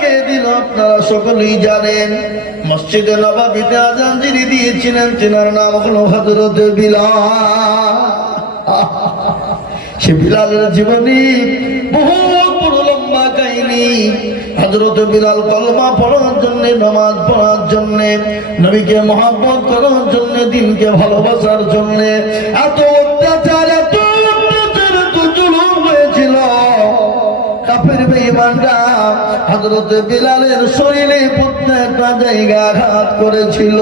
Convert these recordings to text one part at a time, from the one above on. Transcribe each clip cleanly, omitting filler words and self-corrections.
কে দিল আপনারা সকলেই জানেন। মসজিদে নববীতে আযান যিনি দিয়েছিলেন তিনার নাম হলো হযরত বিলাল। সে বিলালের জীবনী বহু বড় লম্বা কাহিনী। হযরত বিলাল কলমা পড়ার জন্য, নামাজ পড়ার জন্য, নবীকে মহব্বত করার জন্য, দ্বীনকে ভালোবাসার জন্য এত অত্যাচার এত জুলুম হয়েছিল। কাফের বেঈমানরা হযরত বিলালের শরীরে প্রত্যেকটা জায়গা আঘাত করেছিল।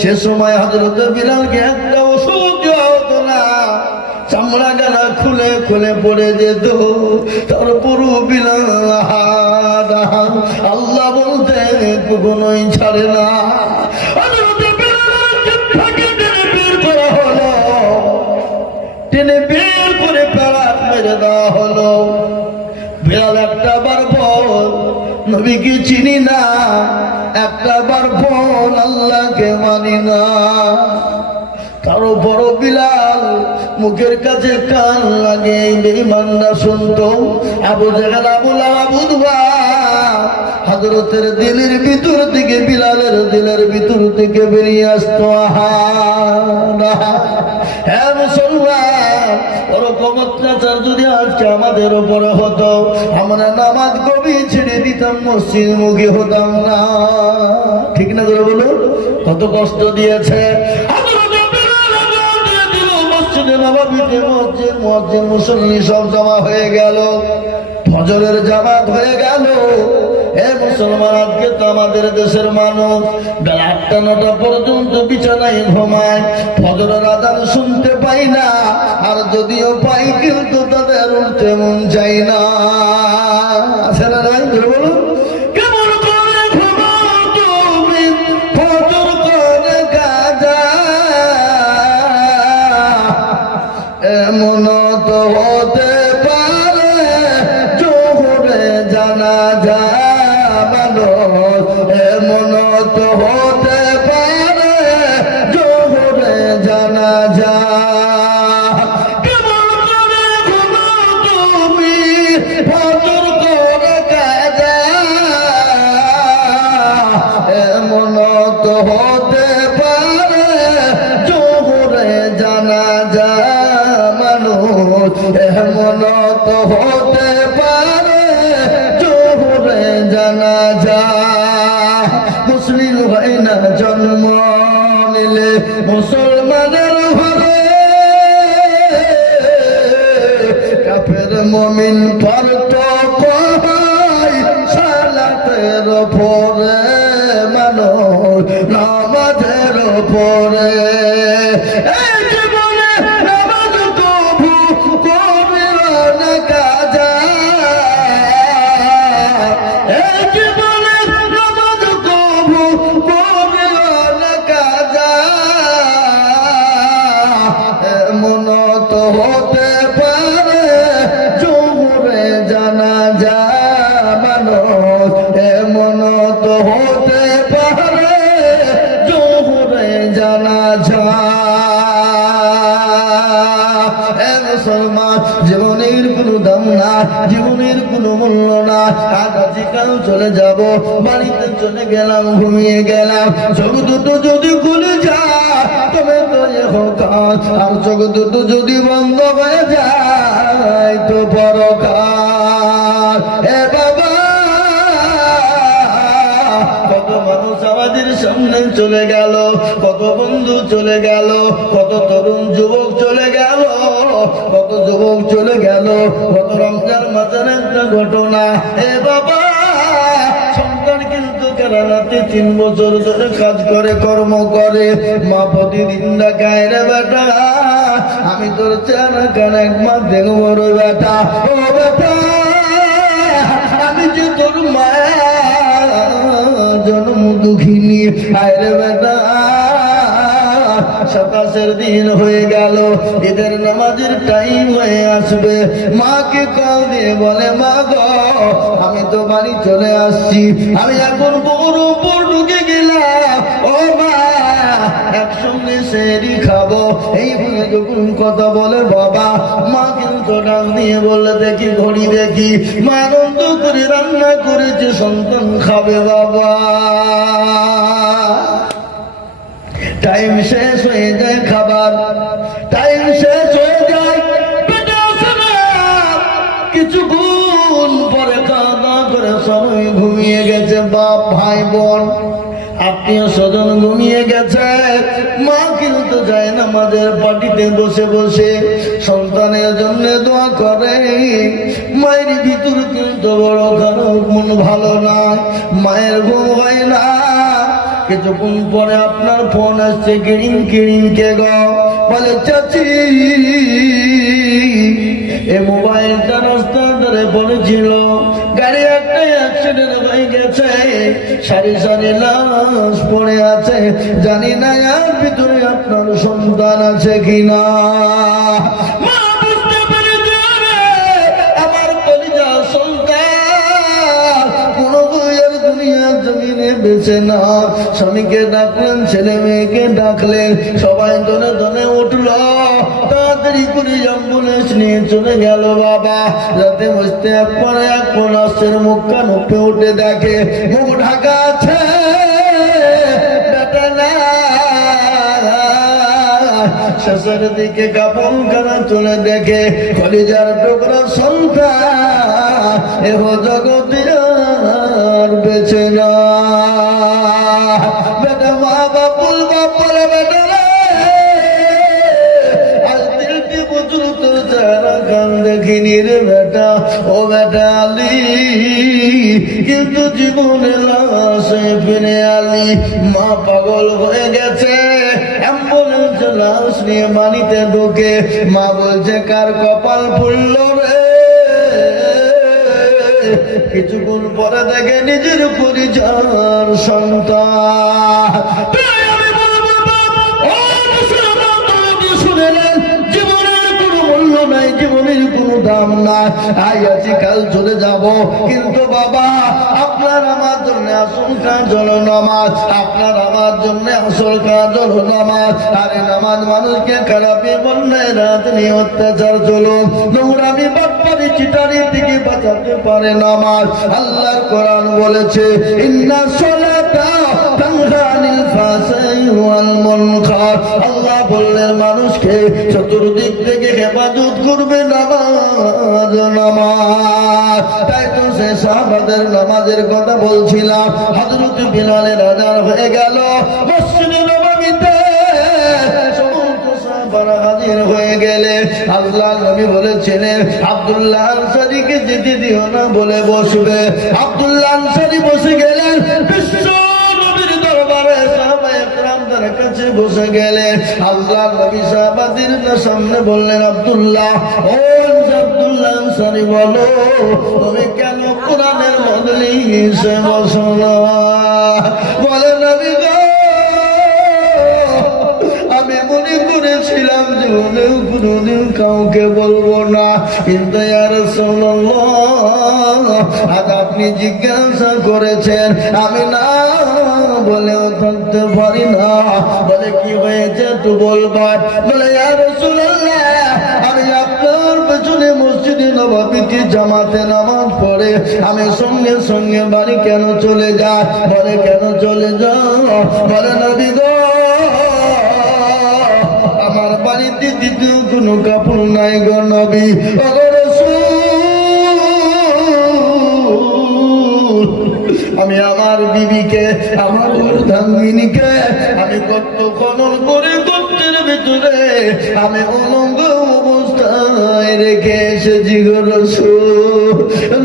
সে সময় হযরত বিলালকে একটা ওষুধ দেওয়া হতো না, চামড়া গালা খুলে খুলে পড়ে যেত। তারপরও বিলাল আল্লাহ বলতে কখনোই ছাড়ে না। টেনে বের করে পেড়াক মেরে দেওয়া হলো। বিলাল একটা বার বল নবীকে চিনি না, একটা বার বল আল্লাহকে মানি না। কারো বড় বিলাল মুখের কাছে কান লাগে বেঈমানরা শুনতো। আবু জাহেল, আবু লাহাব, আবু উতবা হযরতের দিলের ভিতর থেকে, বিলালের দিলের ভিতর থেকে বেরিয়ে আসতো। হ্যাঁ মুসলমান, ওরকম অত্যাচার যদি আজকে আমাদের উপরে হতো, আমরা নামাজ কবি ছেড়ে দিতাম, মসজিদ মুখী হতাম না। ঠিক না ধরে বলো, কত কষ্ট দিয়েছে। মুসল্লি সব জমা হয়ে গেল, ফজরের জামাত হয়ে গেল। এ মুসলমান, আজকে তো আমাদের দেশের মানুষ বেলা 8-9টা পর্যন্ত বিছানায় ঘুমায়, ফজরের আযান শুনতে পাই না। আর যদিও পাই কিন্তু তাদের উঠতে মন চাই না। আছে না নাই বলুন? কেমন করে ঘুমাও তুমি ফজর করে কাজা, এমন তো হতে পারে জোহরে জানাজা মানুষ, এমন তো হতে পারে জোহরে জানাজা। কেমন করে ঘুমাও তুমি ফজর করে কাজা, এমন তো হতে পারে জোহরে জানাজা মানুষ, এমন তো হতে পারে জোহরে জানাজা। মুসলিম হয় না জন্ম নিলে মুসলমানের ঘরে, কাফের মুমিন পার্থক্য হয় সালাতের পরে, মানুষ নামাজের পরে। হতে পারে জোহরে জানাজা মানুষ, এমন তো হতে পারে জোহরে জানাজা। মুসলমান, জীবনের কোনো দাম না, জীবনের কোনো মূল্য না। আগামীকাল চলে যাব, বাড়িতে চলে গেলাম, ঘুমিয়ে গেলাম। চোখ দুটো যদি খুলে যায় তবে তো ইহকাল, আর চোখ দুটো যদি বন্ধ হয়ে যায় তো পরকাল। এ বাবা, কত মানুষ আমাদের সামনে চলে গেল, কত বন্ধু চলে গেল, কত তরুণ যুবক চলে গেল, কত যুবক চলে গেল। কত রমজান মাসের একটা ঘটনা। এ বাবা, সন্তান কিন্তু কেরালাতে 3 বছর ধরে কাজ করে, কর্ম করে, মা প্রতিদিন ডাকায়, রে বেটা আমি তোর চেহারা কান একবার দেখবো রে বেটা। ও বেটা, আমি যে তোর মা জন্ম দুঃখিনী। আয় রে বেটা, 27 দিন হয়ে গেল, ঈদের নামাজের টাইম হয়ে আসবে। মাকে কল দিয়ে বলে, মা গো আমি তো বাড়ি চলে আসছি, আমি এখন বড় উপর ঢুকে গেলাম। ও মা, একসঙ্গে সেহরি খাবো, এই বলে যখন কথা বলে বাবা, মা কিন্তু ডাক দিয়ে বললে দেখি ঘড়ি দেখি, মা আনন্দ করে রান্না করেছে, সন্তান খাবে বাবা। টাইম শেষ হয়ে যায়, খাবার টাইম শেষ হয়ে যায়, পেটে আসে না। কিছুক্ষণ পরে খাওয়া দাওয়া করে সবাই ঘুমিয়ে গেছে, বাপ ভাই বোন আত্মীয় স্বজন ঘুমিয়ে গেছে। মা কিন্তু যায় না, আমাদের পার্টিতে বসে বসে সন্তানের জন্য দোয়া করে। মায়ের ভিতর কিন্তু বড় খারাপ, মন ভালো না, মায়ের ঘুম হয় না। কিছুক্ষণ পরে আপনার ফোন আসছে, কিড়িং কিড়িং, কে গো? বলে চাচি এ মোবাইলটা রাস্তার ধারে পড়েছিল, গাড়ি একটা অ্যাক্সিডেন্ট হয়ে গেছে, সারি সারি লাশ পড়ে আছে, জানি না এর ভিতরে আপনার সন্তান আছে কিনা। মা বুঝতে পেরেছে, আমার কলিজা সন্তান কোন বইয়ের দুনিয়া জমিনে বেঁচে না। স্বামীকে ডাকলেন, ছেলে মেয়েকে ডাকলেন, সবাই দলে দলে উঠলো, তাড়াতাড়ি করে অ্যাম্বুলেন্স নিয়ে চলে গেল বাবা। রাতে বসতে এক পরে এক পলাশের মুখ কান উপরে উঠে দেখে মুখ ঢাকা আছে, বেটা না। শেষের দিকে কাপড় খানা চলে দেখে কলিজার টুকরা সন্তান এহ জগতে আর বেঁচে না। বেটা মা বাপুল বাপর বেটা দেখিনি রে বেটা, ও বেটা আলী, কিন্তু জীবনে লাশে ফিরে আলী। মা পাগল হয়ে গেছে, অ্যাম্বুলেন্স লাশ নিয়ে বাড়িতে ঢুকে মা বলছে কার কপাল ফুলল রে। কিছুক্ষণ পরে দেখে নিজের পরিচয় সন্তান। জীবনের কোনো দাম নাই, আই আছি কাল চলে যাব, কিন্তু বাবা আপনার আমার জন্য আসল কাজ হলো নামাজ, আপনার আমার জন্য আসল কাজ হলো নামাজ। আরে নামাজ মানুষকে খারাপি বন্যায় রাত নিয়ে অত্যাচার চলো নোংরামি বাটপারি চিটারি থেকে বাঁচাতে পারে নামাজ। আল্লাহর কোরআন বলেছে ইন্না সলাতা তানহা আনিল ফাহশাই ওয়াল মুনকার। আল্লাহ বললেন মানুষকে চতুর্দিক থেকে হেফাজত করবে নামাজ, নামাজ। তাই তো সে সাহাবাদের নামাজের কথা বলছিলাম। হযরত বিলালের আযান হয়ে গেল মসজিদে নববীতে, সমস্ত সাহাবারা হাজির হয়ে গেলে আল্লাহ নবী বলেছিলেন আব্দুল্লাহ আনসারীকে যেতে দিও না বলে বসবে। আব্দুল্লাহ আনসারী বসে গেলেন, বিশ্ব নবীর দরবারে সাহাবায়ে কেরামদের কাছে বসে গেলেন। আল্লাহ নবী সাহাবাদের সামনে বললেন আব্দুল্লাহ, ও আব্দুল্লাহ আনসারী বলো তুমি কেন কোরআনের মজলিসে বসো না? বলে নবী গো, আমি মনে করেছিলাম জীবনেও কোনোদিন কাউকে বলবো না, কিন্তু ইয়া রাসূলুল্লাহ আজ আপনি জিজ্ঞাসা করেছেন, আমি না বলেও থাকতে পারি না। বলে কি হয়েছে একটু বলবার? বলে ইয়া রাসূলুল্লাহ আমি আপনার পেছনে মসজিদে নববীতে জামাতে নামাজ পড়ে আমি সঙ্গে সঙ্গে বাড়ি কেন চলে যাই? বলে কেন চলে যাও? বলে নবী গো, আমার বাড়িতে দ্বিতীয় কোনো কাপড় নাই গো নবী। আমি আমার বিবিকে, আমার অর্ধাঙ্গিনীকে আমি কত খনন করে গর্তের ভিতরে আমি উলঙ্গ অবস্থায় রেখে এসেছি গো রাসূল।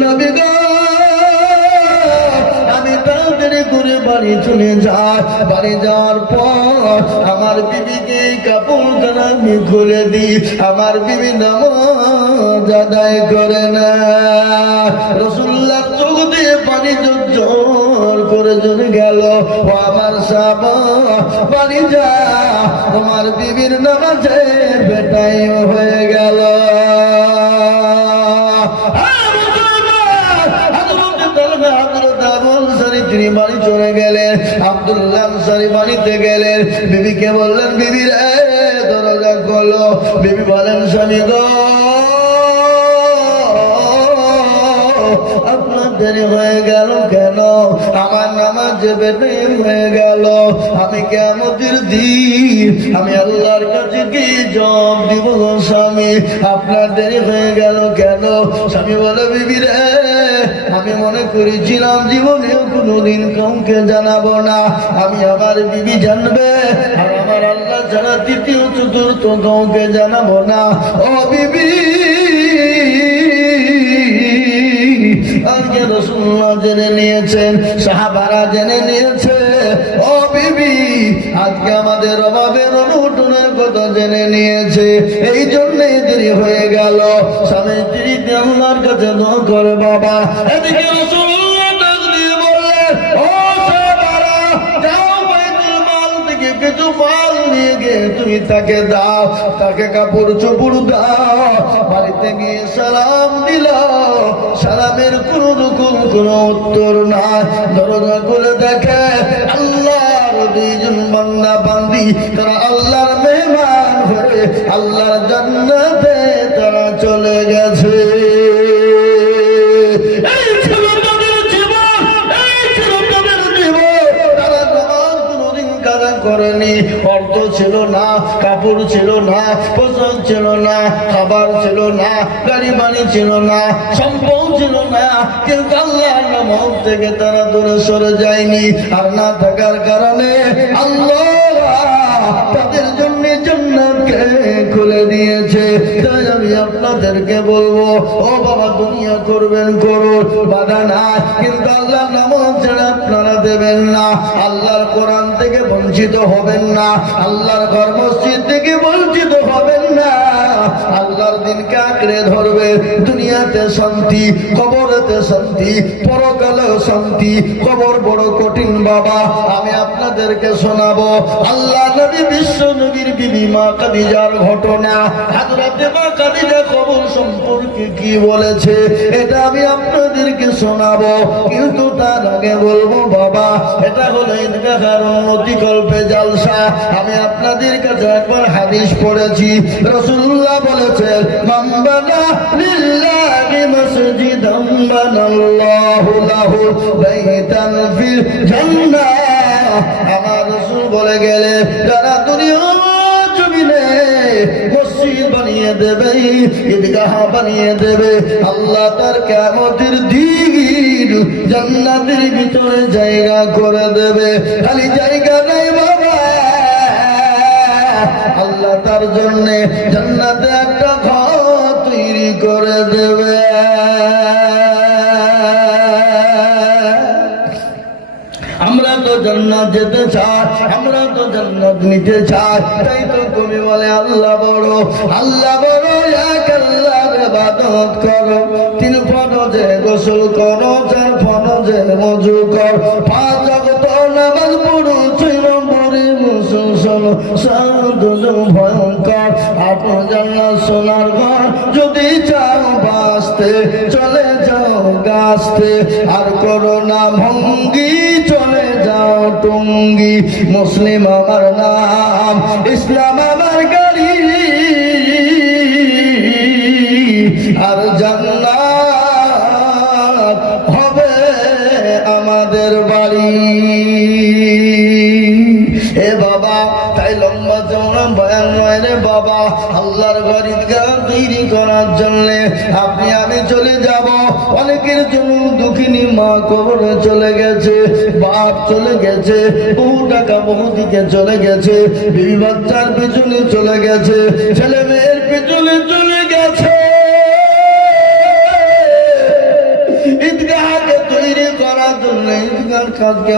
নবী গো, আমি তাড়াতাড়ি করে বাড়ি চলে যাই। বাড়ি যাওয়ার পর আমার বিবিকে কাপড়খানা আমি খুলে দিই, আমার বিবি নামাজ আদায় করে না। রাসূলুল্লাহ চোখ দিয়ে পানি জোর করে চলে গেল। ও আমার সাহাবা, বাড়ি যা, তোমার বিবির নামাজে বেটাই হয়ে গেল। তিনি বাড়ি চলে গেলেন। আব্দুল্লাহ আনসারী বাড়িতে গেলেন, বিবিকে বললেন, বিবি রে দরজা খোলো। বিবি বলেন, স্বামী গো আপনার দেরি হয়ে গেল কেন? আমার নামাজ বেটাইম হয়ে গেল, আমি কিয়ামতের দিন আমি আল্লাহর কাছে কি জবাব দিব গো স্বামী? আপনার দেরি হয়ে গেল কেন? স্বামী বলে, বিবি রে আমি মনে করেছিলাম জীবনেও কোনোদিন কাউকে জানাবো না, আমি আমার বিবি জানবে আর আমার আল্লাহ ছাড়া তৃতীয় চতুর্থ কাউকে জানাবো না। ও বিবি আজকে রাসূলুল্লাহ জেনে নিয়েছেন, সাহাবারা জেনে নিয়েছে। ও বিবি আজকে আমাদের অভাবের অনটনের কথা জেনে নিয়েছে, এই জন্যই দেরি হয়ে গেল। স্বামী স্ত্রীতে আল্লাহর কাছে দোয়া করে বাবা। এদিকে রাসূলুল্লাহ ডাক দিয়ে বললেন, ও সাহাবারা যাও বাইতুল মাল থেকে কিছু মাল নিয়ে গিয়ে তুমি তাকে দাও, তাকে কাপড় চোপড় দাও। বাড়িতে গিয়ে সালাম দিল, সালামের কোনো রকম কোনো উত্তর নাই। দরজা খুলে দেখে আল্লাহর দুইজন বান্দা বান্দি, তারা আল্লাহর মেহমান হয়ে আল্লাহর জান্নাতে তারা চলে গেছে। এই ছিল তাদের জীবন, এই ছিল তাদের জীবন। তারা নামাজ কোনোদিন কাজা করেনি, অর্থ ছিল না, কাপড় ছিল না, পোশাক ছিল না, খাবার ছিল না, গাড়ি বাড়ি ছিল না, সম্পদ ছিল না, কিন্তু আল্লাহর নাম থেকে তারা দূরে সরে যায়নি। আর না থাকার কারণে আল্লাহ তাদের জন্য জান্নাতকে খুলে দিয়েছে। তাই আমি আপনাদেরকে বলবো, ও বাবা দুনিয়া করবেন করুন, বাধা না, কিন্তু আল্লাহর নাম ছাড়া আপনারা দেবেন না, আল্লাহর কোরআন থেকে বঞ্চিত হবেন না, আল্লাহর ঘর মসজিদ থেকে বঞ্চিত হবেন না। আল্লাহর দিনকে আঁকড়ে ধরবে, দুনিয়াতে শান্তি, কবরেতে শান্তি, পরকালেও শান্তি। কবর বড় কঠিন বাবা, আমি আপনাদেরকে শোনাবো আল্লাহ নবী বিশ্ব নবীর বিবি মা খাদিজার ঘটনা। হযরত মা খাদিজা কবর সম্পর্কে কি বলেছে এটা আমি আপনাদেরকে শোনাবো, কিন্তু তার আগে বলবো বাবা, এটা হলো ঈদগাহের উন্নতিকল্পে জালসা। আমি আপনাদের কাছে একবার হাদিস পড়েছি, রাসূলুল্লাহ বলেছেন, মান বানা লিল্লাহি মাসজিদান বানাল্লাহু লাহু বাইতান ফিল জান্নাহ। আমার রাসূল বলে গেলেন, যারা দুনিয়ার জমিনে মসজিদ বানিয়ে দেবে, ঈদগাহ বানিয়ে দেবে, আল্লাহ তার কিয়ামতের দিন জান্নাতের ভিতরে জায়গা করে দেবে। খালি জায়গা নেই বাবা, আল্লাহ তার জন্য জান্নাতে একটা ঘর তৈরি করে দেবে। আমরা তো জান্নাত যেতে চাই, আমরা তো জান্নাত নিতে চাই, তাই তো তুমি বলে আল্লাহ বড়, আল্লাহ বড়। এক আল্লাহর ইবাদত করো, 3 ফরজে গোসল করো, 4 ফরজে ওযু করো, 5 ওয়াক্ত নামাজ পড়ো, 6 নম্বরে মুসলমান সাদুল ভয়ঙ্কর। আপন জান্নাত সোনার ঘর, যদি চাও বাঁচতে চলে যাও গাছতে, আর করো না ভঙ্গি চলে যাও টঙ্গি। মুসলিম আমার নাম, ইসলাম আমার গাড়ি, আর জান্নাত হবে আমাদের বাড়ি। এ বাবা, তাই লম্বা চওড়া বয়ান নয় রে বাবা, আল্লাহর ঘর ঈদগাহ তৈরি করার জন্য আপনি আমি চলে যাব। অনেকের জন্য দুঃখিনী মা কবরে চলে গেছে, বাপ চলে গেছে, বহু টাকা বহু দিকে চলে গেছে, বিবি বাচ্চার পেছনে চলে গেছে, ছেলে মেয়ের পেছনে চলে গেছে। ঈদগাহকে তৈরি করার জন্য ঈদগাহর কাজকে